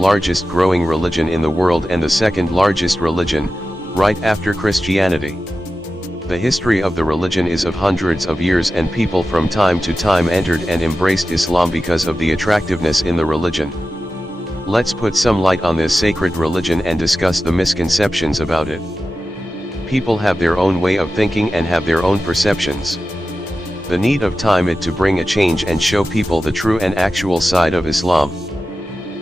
largest growing religion in the world and the second largest religion, right after Christianity. The history of the religion is of hundreds of years, and people from time to time entered and embraced Islam because of the attractiveness in the religion. Let's put some light on this sacred religion and discuss the misconceptions about it. People have their own way of thinking and have their own perceptions. The need of time it to bring a change and show people the true and actual side of Islam.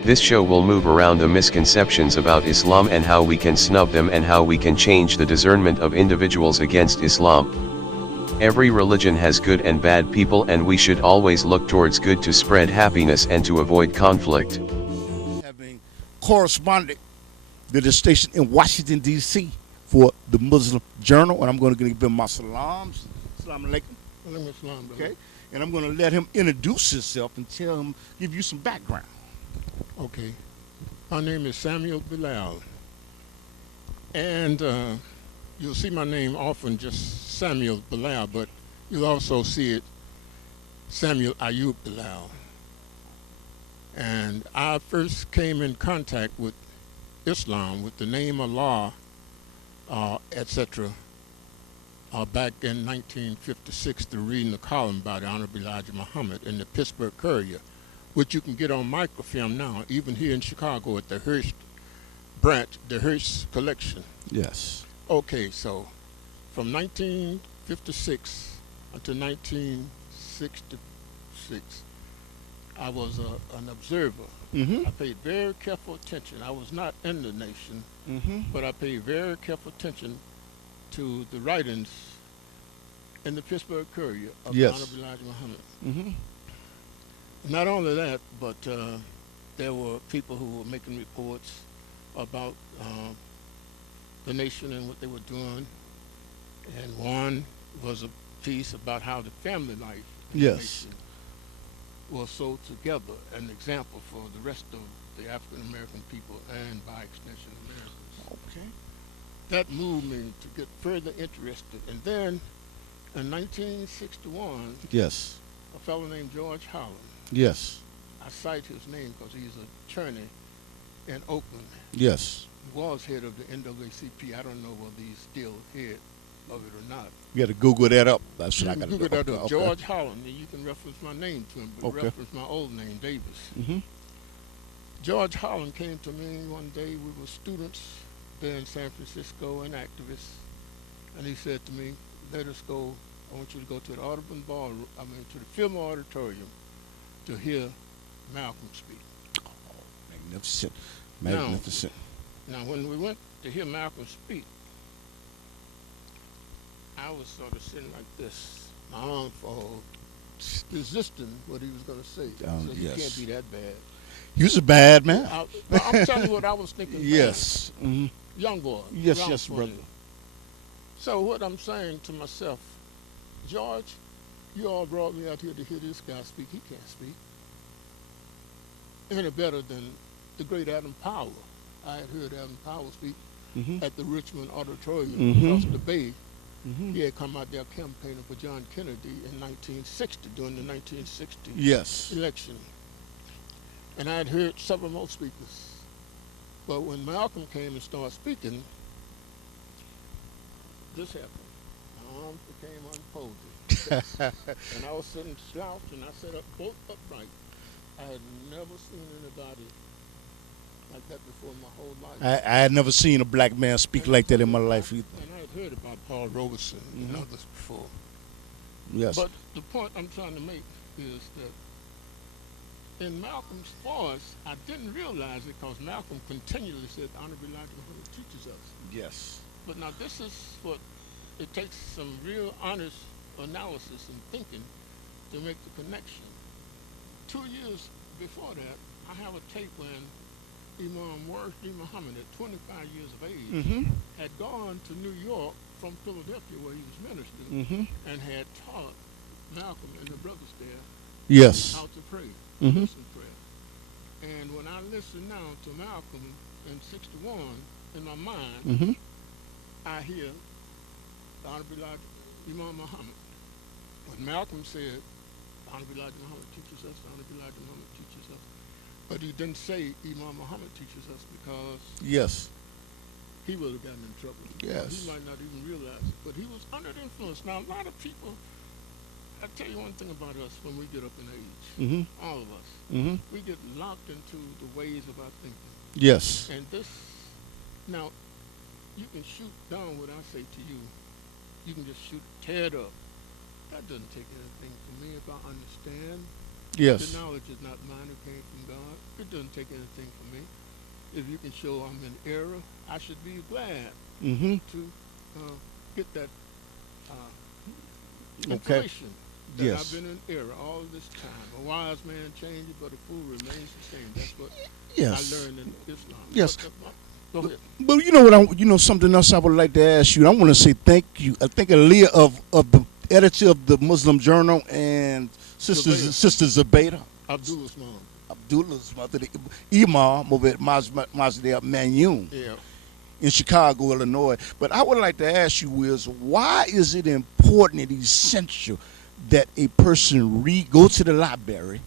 This show will move around the misconceptions about Islam and how we can snub them and how we can change the discernment of individuals against Islam. Every religion has good and bad people, and we should always look towards good to spread happiness and to avoid conflict. Having corresponded to the station in Washington, D.C. for the Muslim Journal, and I'm going to give him my salams. Assalamu alaikum. Okay, and I'm going to let him introduce himself and tell him, give you some background. Okay, my name is Samuel Bilal, and you'll see my name often just Samuel Bilal, but you'll also see it Samuel Ayub Bilal. And I first came in contact with Islam, with the name Allah, etc., back in 1956 through reading the column by the Honorable Elijah Muhammad in the Pittsburgh Courier, which you can get on microfilm now, even here in Chicago at the Hearst branch, the Hearst collection. Yes. Okay, so from 1956 until 1966, I was an observer. Mm-hmm. I paid very careful attention. I was not in the nation, but I paid very careful attention to the writings in the Pittsburgh Courier of the Honorable Elijah Muhammad. Not only that, but there were people who were making reports about the nation and what they were doing. And one was a piece about how the family life in the nation was so together, an example for the rest of the African American people and by extension Americans. Okay. That moved me to get further interested. And then in 1961, Yes. a fellow named George Holland, Yes. I cite his name because he's an attorney in Oakland. Yes. He was head of the NAACP. I don't know whether he's still head of it or not. You got to Google that up. That's what I got to do. Google that up. Okay. George Holland, and you can reference my name to him, but Okay. reference my old name, Davis. Mm-hmm. George Holland came to me one day. We were students there in San Francisco and activists, and he said to me, let us go, I want you to go to the Audubon Ballroom, to the Fillmore Auditorium to hear Malcolm speak. Oh, magnificent. Magnificent. Now, when we went to hear Malcolm speak, I was sort of sitting like this, my arm fold, resisting what he was going to say. So he can't be that bad. You was a bad man. I'm telling you what I was thinking. Yes. Mm-hmm. Young boy. Yes, yes, brother. So what I'm saying to myself, George, you all brought me out here to hear this guy speak. He can't speak any better than the great Adam Powell. I had heard Adam Powell speak at the Richmond Auditorium across the bay. He had come out there campaigning for John Kennedy in 1960, during the 1960 election. And I had heard several more speakers. But when Malcolm came and started speaking, this happened. My arms became unfolded. And I was sitting slouched, and I sat up both upright. I had never seen anybody like that before in my whole life. I had never seen a black man speak like that in my life either. And I had heard about Paul Robeson and others before. Yes. But the point I'm trying to make is that in Malcolm's voice, I didn't realize it because Malcolm continually said, Honorable Elijah Muhammad teaches us. Yes. But now this is what, it takes some real honest analysis and thinking to make the connection. 2 years before that, I have a tape when Imam Wardi Muhammad, at 25 years of age, had gone to New York from Philadelphia, where he was ministering, and had taught Malcolm and the brothers there how to pray, listen prayer. And when I listen now to Malcolm in 61, in my mind, I hear the Honorable Imam Muhammad. When Malcolm said, the Honorable Elijah Muhammad teaches us, the Honorable Elijah Muhammad teaches us, But he didn't say Imam Muhammad teaches us because Yes. he would have gotten in trouble. Yes. He might not even realize it. But he was under the influence. Now, a lot of people, I'll tell you one thing about us when we get up in age, all of us, we get locked into the ways of our thinking. Yes. And this, now, you can shoot down what I say to you. You can just shoot, tear it up. That doesn't take anything from me if I understand. Yes. The knowledge is not mine, it came from God. It doesn't take anything from me. If you can show I'm in error, I should be glad to get that information that Yes. I've been in error all this time. A wise man changes, but a fool remains the same. That's what Yes. I learned in Islam. Yes. Go ahead. But you know what? Something else I would like to ask you. I want to say thank you. I think Aaliyah of the editor of the Muslim Journal and Sister Zubaydah. Abdullah's mom. Abdullah's mother, the Imam over at Masjid Mayun Yeah. in Chicago, Illinois. But I would like to ask you is why is it important and essential that a person go to the library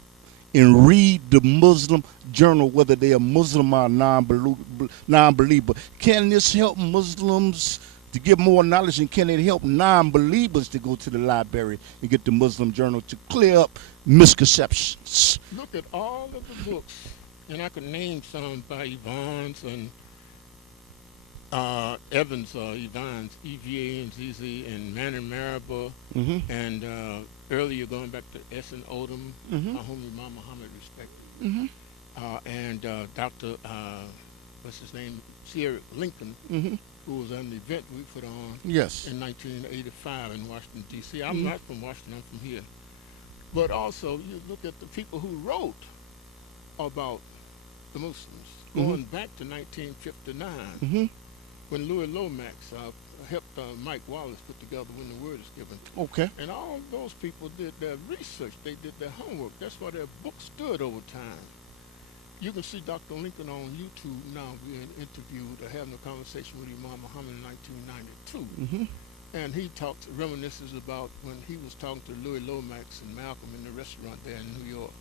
and read the Muslim Journal, whether they are Muslim or non-believer? Can this help Muslims to get more knowledge, and can it help non-believers to go to the library and get the Muslim Journal to clear up misconceptions? Look at all of the books, and I could name some by Evans and Evans, Evans, E-V-A-N-Z-Z, and Manon Marable, and earlier going back to S.a.a.w, whom Imam Muhammad respected, and Dr. What's his name, Sierra Lincoln, who was on the event we put on in 1985 in Washington, D.C. I'm not from Washington, I'm from here. But also, you look at the people who wrote about the Muslims, going back to 1959, when Louis Lomax helped Mike Wallace put together When the Word is Given. Okay. And all those people did their research, they did their homework. That's why their book stood over time. You can see Dr. Lincoln on YouTube now being interviewed or having a conversation with Imam Muhammad in 1992. And he talks, reminisces about when he was talking to Louis Lomax and Malcolm in the restaurant there in New York,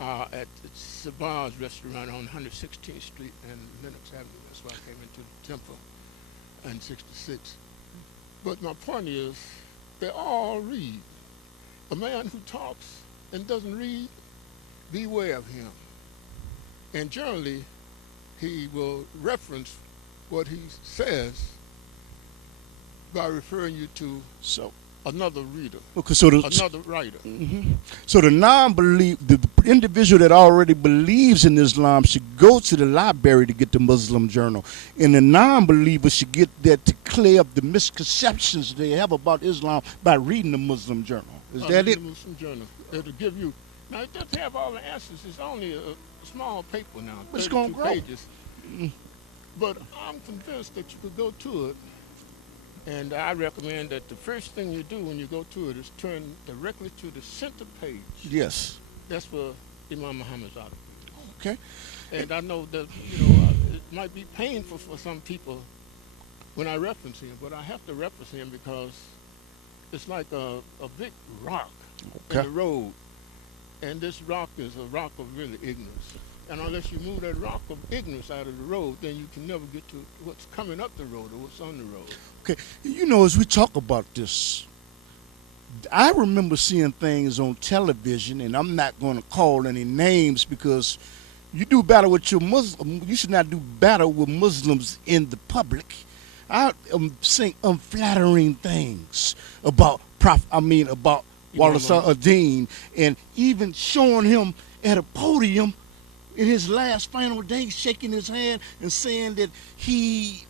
at s.a.a.w's restaurant on 116th Street and Lenox Avenue. That's why I came into the temple in 66. But my point is, they all read. A man who talks and doesn't read, beware of him. And generally, he will reference what he says by referring you to another reader, another writer. So the the individual that already believes in Islam should go to the library to get the Muslim Journal, and the non-believer should get that to clear up the misconceptions they have about Islam by reading the Muslim Journal. Is that it? The Muslim Journal. It'll give you. Now it doesn't have all the answers. It's only a small paper now, it's going to grow. Pages. But I'm convinced that you could go to it. And I recommend that the first thing you do when you go to it is turn directly to the center page. Yes. That's for Imam Muhammad's article. Okay. And I know that, it might be painful for some people when I reference him, but I have to reference him because it's like a big rock in the road. And this rock is a rock of really ignorance. And unless you move that rock of ignorance out of the road, then you can never get to what's coming up the road or what's on the road. Okay, as we talk about this, I remember seeing things on television, and I'm not going to call any names because you do battle with your Muslim. You should not do battle with Muslims in the public. I am saying unflattering things about Wallace ad-Din, and even showing him at a podium in his last final day, shaking his hand and saying that he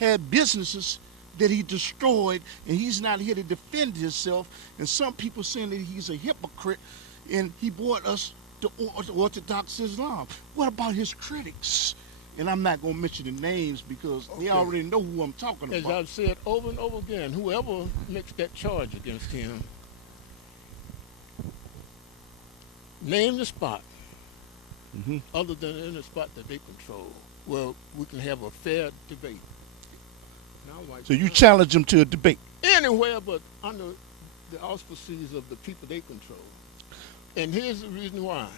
had businesses that he destroyed and he's not here to defend himself. And some people saying that he's a hypocrite and he brought us to Orthodox Islam. What about his critics? And I'm not going to mention the names because they already know who I'm talking about. As I've said over and over again, whoever makes that charge against him, name the spot. Other than in the spot that they control, well, we can have a fair debate. So you challenge them to a debate? Anywhere but under the auspices of the people they control. And here's the reason why.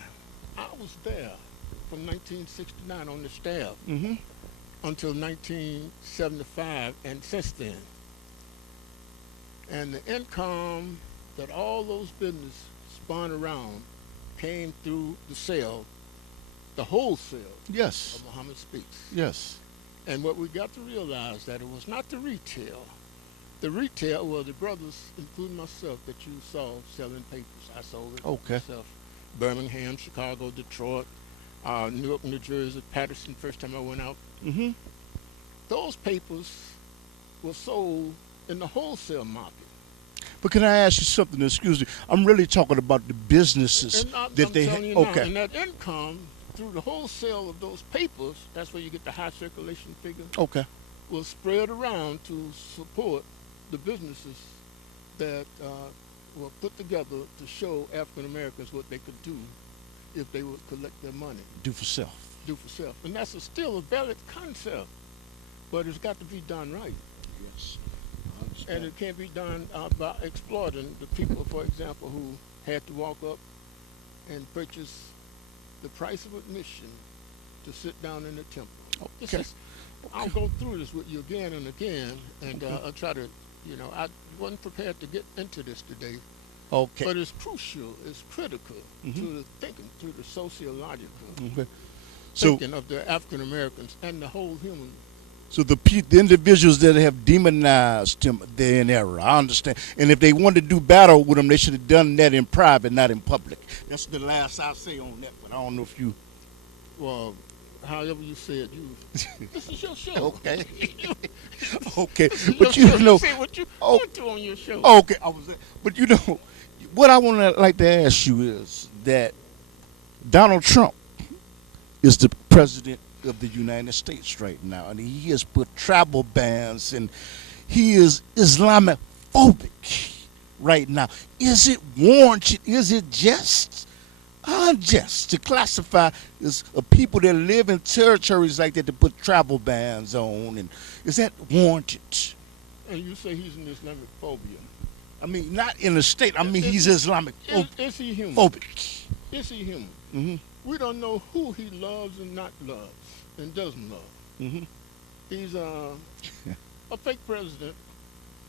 I was there from 1969 on the staff Mm-hmm. until 1975 and since then. And the income that all those businesses spun around came through the sale, the wholesale Yes. of Muhammad Speaks. Yes. And what we got to realize that it was not the retail. The retail were the brothers, including myself, that you saw selling papers. I sold it Okay. myself. Birmingham, Chicago, Detroit, Newark, New Jersey, Patterson, first time I went out. Mm-hmm. Those papers were sold in the wholesale market. But can I ask you something? Excuse me. I'm really talking about the businesses And I'm that they telling you okay. now, and that income through the wholesale of those papers, that's where you get the high circulation figure, Okay. was spread around to support the businesses that were put together to show African Americans what they could do if they would collect their money, Do for self. do for self. And that's still a valid concept, but it's got to be done right. Yes. And it can't be done by exploiting the people, for example, who had to walk up and purchase the price of admission to sit down in the temple. This Okay. is, I'll go through this with you again and again, and I'll try to, I wasn't prepared to get into this today, Okay. but it's crucial, it's critical Mhm. to the thinking, to the sociological Okay. So, thinking of the African Americans and the whole human. so the individuals that have demonized him, they're in error. I understand. And if they wanted to do battle with him, they should have done that in private, not in public. That's the last I'll say on that one. I don't know if you. Well, however you said, this is your show. Okay. Okay. This is But your you show. know. Say what you Oh. want to on your show. Okay. But you know, what I want to like to ask you is that Donald Trump is the president of the United States right now, and he has put travel bans, and he is Islamic phobic right now. Is it warranted? Is it just unjust to classify as people that live in territories like that to put travel bans on? And is that warranted? And you say he's an Islamic phobia. I mean, not in the state. I mean, he's Islamic Is he human? phobic. Is he human? Mm-hmm. We don't know who he loves and not loves and doesn't love. Mm-hmm. He's a fake president,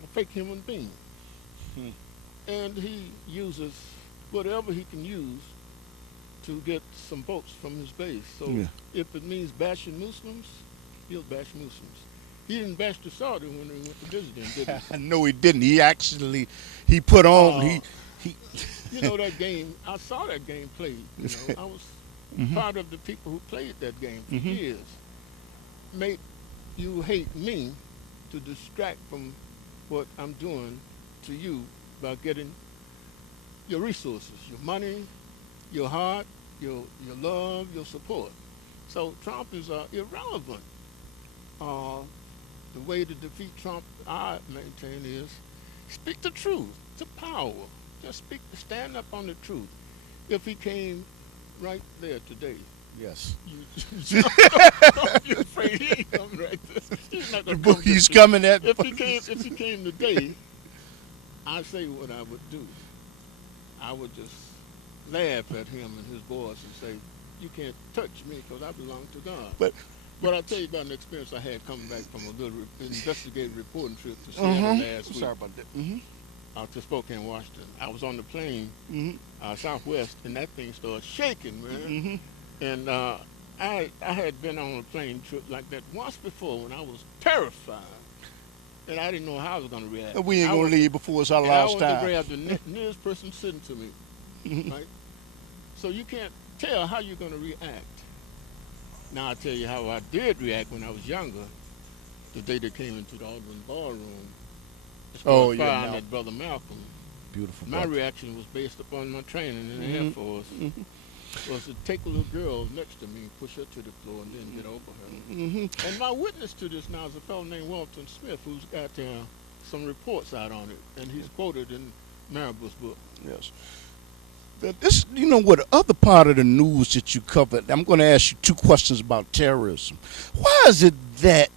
a fake human being. Hmm. And he uses whatever he can use to get some votes from his base. So Yeah. if it means bashing Muslims, he'll bash Muslims. He didn't bash the Saudi when he went to visit him, did he? No, he didn't. He put on. He. You know that game, I saw that game played. I was Mhm. part of the people who played that game for Mhm. years. Make you hate me to distract from what I'm doing to you by getting your resources, your money, your heart, your love, your support. So Trump is irrelevant. The way to defeat Trump, I maintain, is speak the truth to power. Just stand up on the truth. If he came right there today, Yes. don't be afraid he ain't coming right there. He's not gonna come He's get you. coming at. If he came today, I say what I would do. I would just laugh at him and his boys and say, "You can't touch me because I belong to God." But I'll tell you about an experience I had coming back from a little investigative reporting trip to Seattle last week. Sorry about that. Mm-hmm. To Spokane, Washington. I was on the plane, Mm-hmm. Southwest, and that thing started shaking, man. Mm-hmm. And I had been on a plane trip like that once before when I was terrified, and I didn't know how I was going to react. We ain't I gonna was- leave before it's our and last I wanted to time. grab the nearest person sitting to me, Mhm. right? So you can't tell how you're going to react. Now I'll tell you how I did react when I was younger. The day they came into the Auburn ballroom. Oh, yeah, firing now- at Brother Malcolm. Beautiful. My brother. reaction was based upon my training in the Air Mhm. Force. Mhm. Was to take a little girl next to me, push her to the floor, and then get over her. Mm-hmm. And my witness to this now is a fellow named Walton Smith, who's got some reports out on it, and he's quoted in Marabou's book. Yes. This, you know, what the other part of the news that you covered, I'm going to ask you two questions about terrorism. Why is it that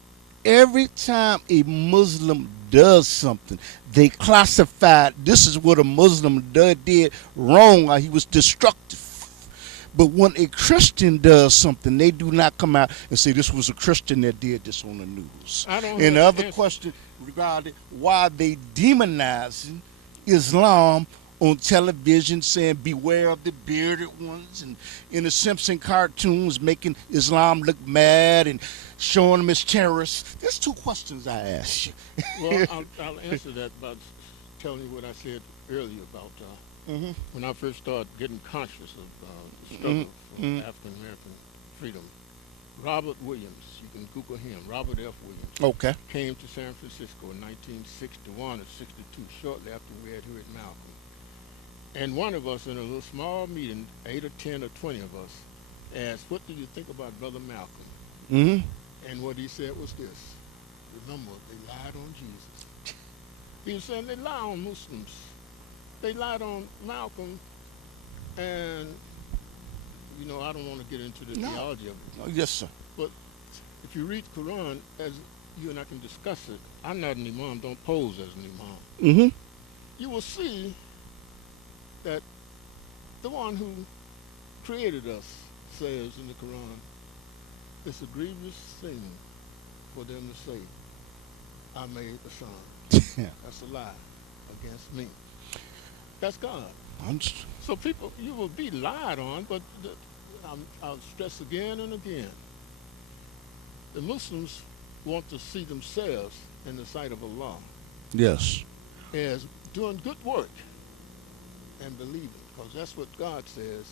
every time a Muslim does something, they classify this is what a Muslim did wrong, or he was destructive? But when a Christian does something, they do not come out and say this was a Christian that did this on the news. I don't And the have other answer. question regarding why they demonizing Islam on television, saying beware of the bearded ones, and in the Simpson cartoons making Islam look mad and showing them as terrorists. There's two questions I ask you. Well, I'll answer that by telling you what I said earlier about Mhm. when I first started getting conscious of the struggle for African American freedom. Robert Williams, you can Google him, Robert F. Williams, Okay. came to San Francisco in 1961 or 62, shortly after we had heard Malcolm. And one of us in a little small meeting, 8 or 10 or 20 of us, asked, what do you think about Brother Malcolm? Mm-hmm. And what he said was this: remember, they lied on Jesus. He was saying they lie on Muslims. They lied on Malcolm, and, you know, I don't want to get into the No. theology of it. Oh, yes, sir. But if you read Quran, as you and I can discuss it, I'm not an imam, don't pose as an imam. Mm-hmm. You will see that the one who created us says in the Quran, it's a grievous thing for them to say, I made a son. Yeah. That's a lie against me. That's God. So people, you will be lied on, but I'll stress again and again, the Muslims want to see themselves in the sight of Allah Yes. as doing good work and believing, because that's what God says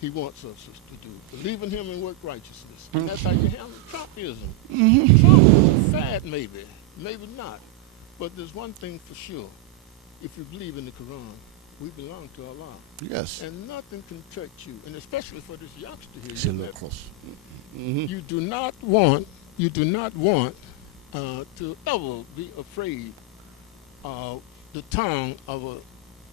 He wants us to do. Believe in Him and work righteousness. And that's how you handle Trumpism. Mm-hmm. Trump is a fad, maybe not. But there's one thing for sure. If you believe in the Quran, we belong to Allah. Yes. And nothing can touch you, and especially for this youngster here. It's a you little met. close. Mm-hmm. You do not want to ever be afraid of the tongue of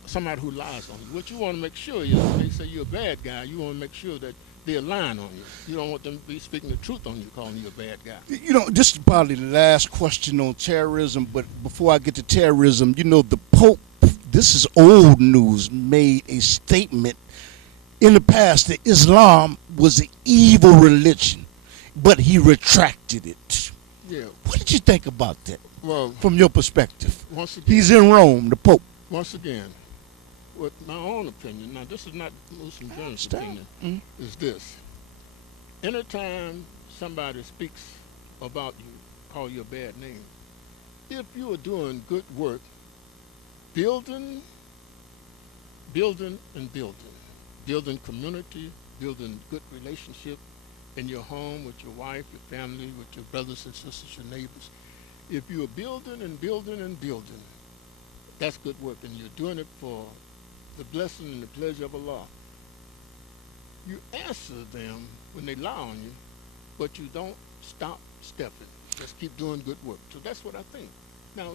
somebody who lies on you. What you want to make sure is, when they say you're a bad guy, you want to make sure that they're lying on you. You don't want them to be speaking the truth on you, calling you a bad guy. You know, this is probably the last question on terrorism, but before I get to terrorism, you know, the Pope, this is old news, made a statement in the past that Islam was an evil religion, but he retracted it. Yeah. What did you think about that Well, from your perspective? once again, He's in Rome, the Pope. with my own opinion, now this is not Muslim Journal's understand. opinion, is this. Anytime somebody speaks about you, call you a bad name, if you are doing good work, building community, building good relationship in your home, with your wife, your family, with your brothers and sisters, your neighbors. If you are building and building and building, that's good work, and you're doing it for the blessing and the pleasure of Allah. You answer them when they lie on you, but you don't stop stepping. Just keep doing good work. So that's what I think. Now,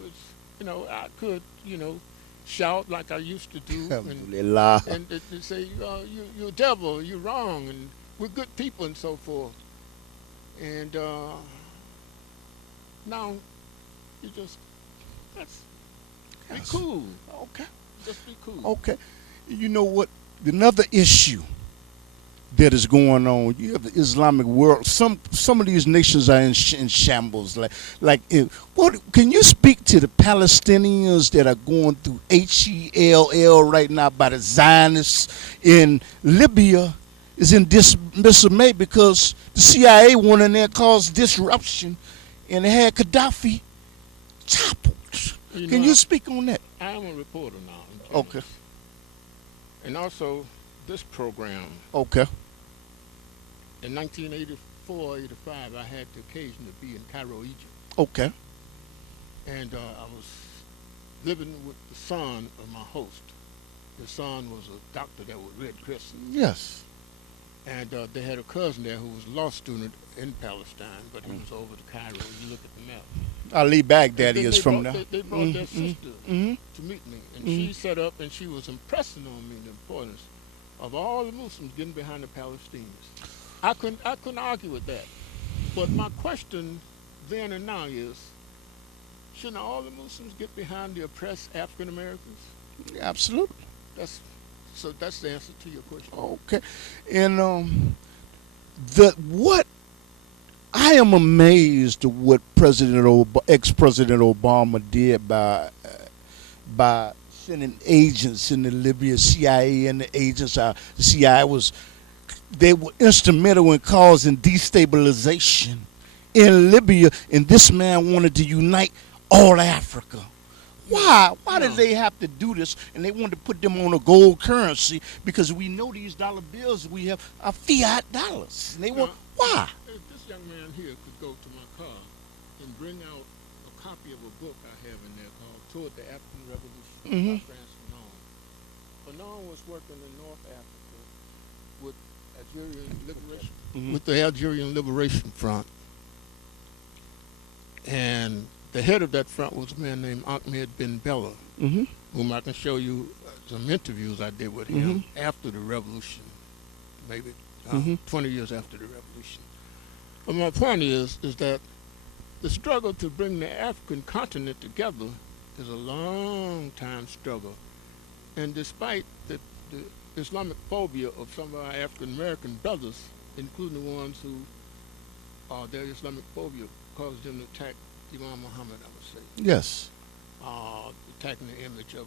I could, shout like I used to do, Alhamdulillah. and they say, you're a devil, you're wrong, and we're good people and so forth. And now you just, be cool. Okay. Just be cool. Okay. You know what? Another issue that is going on. You have the Islamic world. Some of these nations are in shambles. What can you speak to the Palestinians that are going through HELL right now by the Zionists in Libya? Is in dismay because the CIA went in there, caused disruption, and they had Gaddafi toppled. Can you speak on that? I am a reporter now. Okay. And also, this program, Okay. in 1984, 85, I had the occasion to be in Cairo, Egypt. Okay. And I was living with the son of my host. His son was a doctor there with Red Crescent. Yes. And they had a cousin there who was a law student in Palestine, but he was over to Cairo. You look at the map. Ali Baghdadi And is from there. They brought their sister Mm-hmm. to meet me, and she set up, and she was impressing on me the importance of all the Muslims getting behind the Palestinians. I couldn't argue with that. But my question then and now is, shouldn't all the Muslims get behind the oppressed African Americans? Absolutely. That's So that's the answer to your question. Okay. And the what I am amazed at what ex-President Obama did by sending agents into Libya, CIA and the agents. The CIA they were instrumental in causing destabilization in Libya, and this man wanted to unite all Africa. Why? Why did they have to do this? And they wanted to put them on a gold currency because we know these dollar bills we have are fiat dollars. And they want why? If this young man here could go to my car and bring out a copy of a book I have in there called Toward the African Revolution by France Fanon. Fanon was working in North Africa with Algerian liberation, with the Algerian Liberation Front, and the head of that front was a man named Ahmed Ben Bella, whom I can show you some interviews I did with him after the revolution, maybe 20 years after the revolution. But my point is that the struggle to bring the African continent together is a long time struggle. And despite the Islamic phobia of some of our African American brothers, including the ones who their Islamic phobia caused them to attack Imam Muhammad, I would say. Yes. Attacking the image of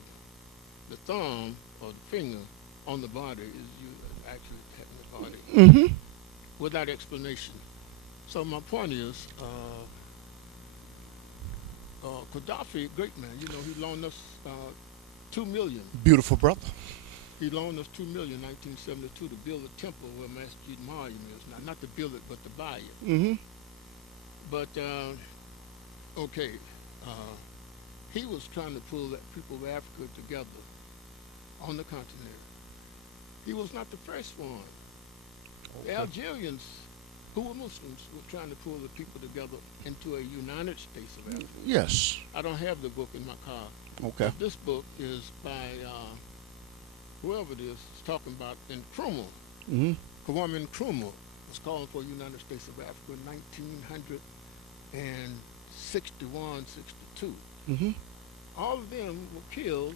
the thumb or the finger on the body is you actually attacking the body without explanation. So my point is, Gaddafi, great man, you know, he loaned us $2 million. Beautiful brother. He loaned us $2 million in 1972 to build a temple where Masjid Maryam is. Now, not to build it, but to buy it. But okay, he was trying to pull the people of Africa together on the continent. He was not the first one. The Algerians, who were Muslims, were trying to pull the people together into a United States of Africa. Yes. I don't have the book in my car. Okay. But this book is by whoever it is, it's talking about Nkrumah. Kwame Nkrumah was calling for a United States of Africa in 1961, 62. All of them were killed